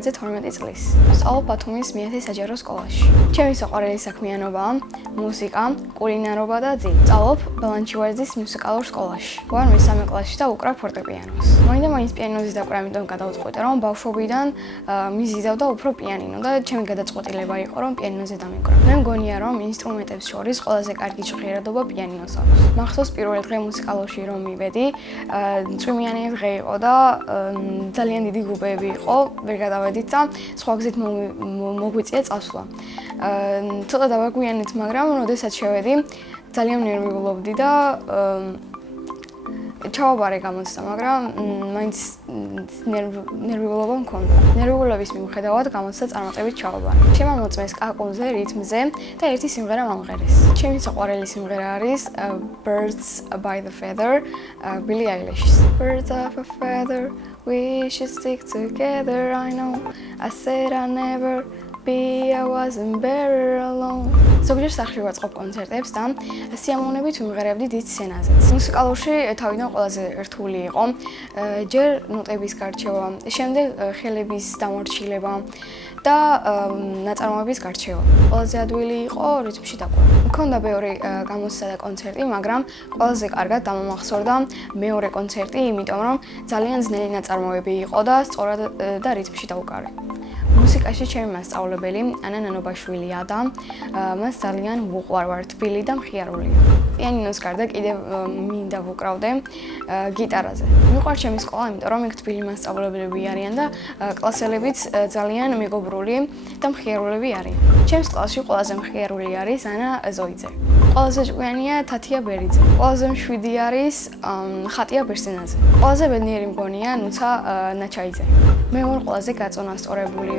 ჭავჭავაძე 12 წლის. სწავლობ ბათუმის მეათე საჯარო სკოლაში. ჩემი საყვარელი საქმიანობაა მუსიკა, კულინარობა და ძილი. სწავლობ ბალანჩივაძის მუსიკალურ სკოლაში. ვარ მესამე კლასში და უკრავ ფორტეპიანოს. მაინც პიანინოზე დაკვრა, ამიტომ გადავწყვიტე, რომ ბავშვობიდან მიზიდავდა უფრო პიანინო და ჩემი გადაწყვეტილება იყო, რომ პიანინოზე დამეკვრა. მე მგონია, რომ ინსტრუმენტებს შორის ყველაზე კარგი ჟღერადობა პიანინოს აქვს. მახსოვს პირველი დღე მუსიკალურში რომ მივედი, წვიმიანი დღე იყო და ძალიან დიდი გუბეები იყო, ვერ გადავედით და სხვა გზით მოგვიწია წასვლა. ცოტა დავაგვიანეთ, მაგრამ როდესაც შევედი, ძალიან ნერვიულობდი და ჩავაბარე გამოცდა, მაგრამ მაინც ნერვიულობა მქონდა. ნერვიულობის მიუხედავად გამოცდა წარმატებით ჩავაბარე. შემამოწმეს კაკუნზე, რითმზე და ერთი სიმღერა მომღერეს. ჩემი საყვარელი სიმღერა არის Birds by the Feather, Billie Eilish's. Birds of a feather, we should stick together, I know. I said I never I wasn't better alone. ზოგჯერ სახლში ვაწყობ კონცერტებს და სიამოვნებით ვიმღერებდი დიდ სცენაზე. მუსიკალურში თავიდან ყველაზე რთული იყო ჯერ ნოტების გარჩევა, შემდეგ ხელების დამორჩილება და ნაწარმოების გარჩევა. ყველაზე ადვილი იყო რითმში დაკვრა. მქონდა ბევრი გამოცდა და კონცერტი, მაგრამ ყველაზე კარგად დამამახსოვრდა მეორე კონცერტი, იმიტომ რომ ძალიან ძნელი ნაწარმოები იყო და სწორად და რითმში დავუკავე. მუსიკაში ჩემი მასწავლებელი ანა ნანობაშვილია და მას ძალიან ვუყვარვარ, თბილი და მხიარულია. პიანინოს გარდა კიდევ მინდა ვუკრავდე გიტარაზე. მიყვარს ჩემი სკოლა, იმიტომ რომ იქ თბილი მასწავლებლები არიან და კლასელებიც ძალიან მეგობრული და მხიარულები არიან. ჩემს კლასში ყველაზე მხიარული არის ანა ზოიძე. ყველაზე ჭკვიანია თათია ბერიძე. ყველაზე მშვიდი არის ხატია ბერსენაძე. ყველაზე ბედნიერი მგონია ნუცა ნაჩაიძე. მე ვარ ყველაზე გაწონასწორებული,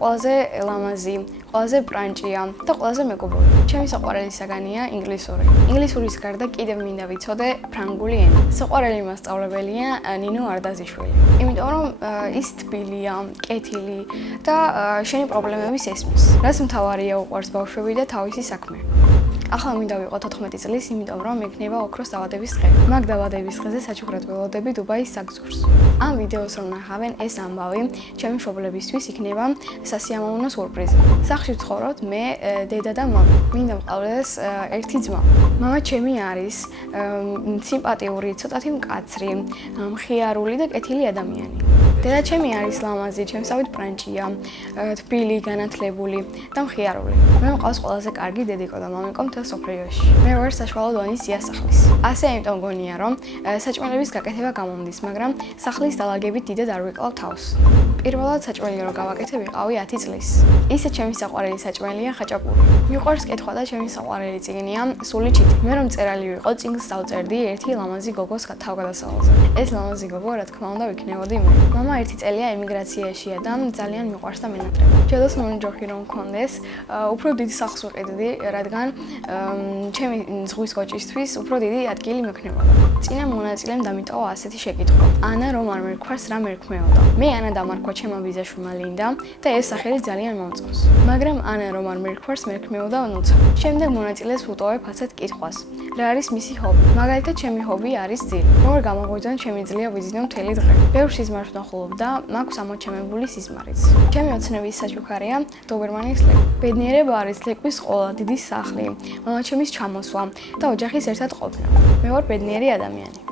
ყველაზე ლამაზი, ყველაზე ბრანჭია და ყველაზე მეგობრული. ჩემი საყვარელი საგანია ინგლისური. ინგლისურის გარდა კიდევ მინდა ვიცოდე ფრანგული ენა. საყვარელი მასწავლებელია ნინო არდაზიშვილი. იმიტომ რომ ის თბილია, კეთილი და შენი პრობლემების ესმის. რაც მთავარია უყვარს ბავშვები და თავისი საქმე. ახლა მინდა ვიყო 14 წლის, იმიტომ რომ მეკნება ოქროს დაბადების დღე. მაგ დაბადების დღეზე საჩუქრად ველოდები დუბაის საგზურს. ამ ვიდეოს რომ ნახავენ, ეს ამბავი ჩემი მშობლებისთვის იქნება სასიამოვნო სურპრიზი. სახლში ვცხოვრობთ მე, დედა და მამა. მინდა მყავდეს ერთი ძმა. მამა ჩემი არის სიმპათიური, ცოტათი მკაცრი, მხიარული და კეთილი ადამიანი. დედა ჩემი არის ლამაზი, ჩემსავით ბრანჭია, თბილი, განათლებული და მხიარული. მე მყავს ყველაზე კარგი დედიკო და მამიკო მთელ სოფლიოში. მე ვარ საშუალო დონის იასახლის. ასე ამიტომ მგონია, რომ საჭმელების გაკეთება გამომდის, მაგრამ სახლის დალაგებით დიდად არ ვიკლავ თავს. პირველად საჭმელი რო გავაკეთე ვიყავი 10 წლის. ისე ჩემი საყვარელი საჭმელია ხაჭაპური. მიყვარს კითხვა და ჩემი საყვარელი წიგნია სული ჩიტი. მე რომ წერალი ვიყო, წიგნს დავწერდი ერთი ლამაზი გოგოს თავგადასავალზე. ეს ლამაზი გოგო, რა თქმა უნდა, ვიქნებოდი მე. მამა ერთი წელია ემიგრაციაშია და ძალიან მიყვარს და მენატრება. ჯადოს მომიჯოხი რომ მქონდეს, უფრო დიდ სახლს ვიყიდდი, რადგან ჩემი ზღვის კოჭისთვის უფრო დიდი ადგილი მექნებოდა. წინა მონაწილემ დამიტოვა ასეთი შეკითხვა. ანა რომ არ მერქვას რა მერქმეოდა. მე ანა დამარქვა ჩემმა ბიძაშვილმა ლინდა და ეს სახელი ძალიან მომწონს. მაგრამ ანა რომ არ მერქვას მერქმეოდა ნუცა. შემდეგ მონაწილეს ვუტოვებ ასეთ კითხვას. რა არის მისი ჰობი? მაგალითად, ჩემი ჰობი არის ძილი. როგორ გამოგვიძონ ჩემი ძლია ვიზიდო მთელი დღე. ბევრ სიზმარს ვნახულობ და მაქვს ამოჩემებული სიზმარიც. ჩემი ოცნების საჩუქარია დობერმანის ლეკვი. ბედნიერება არის ლეკვის ყოლა, დიდი სახლი, მამაჩემის ჩამოსვლა და ოჯახის ერთად ყოფნა. მე ვარ ბედნიერი ადამიანი.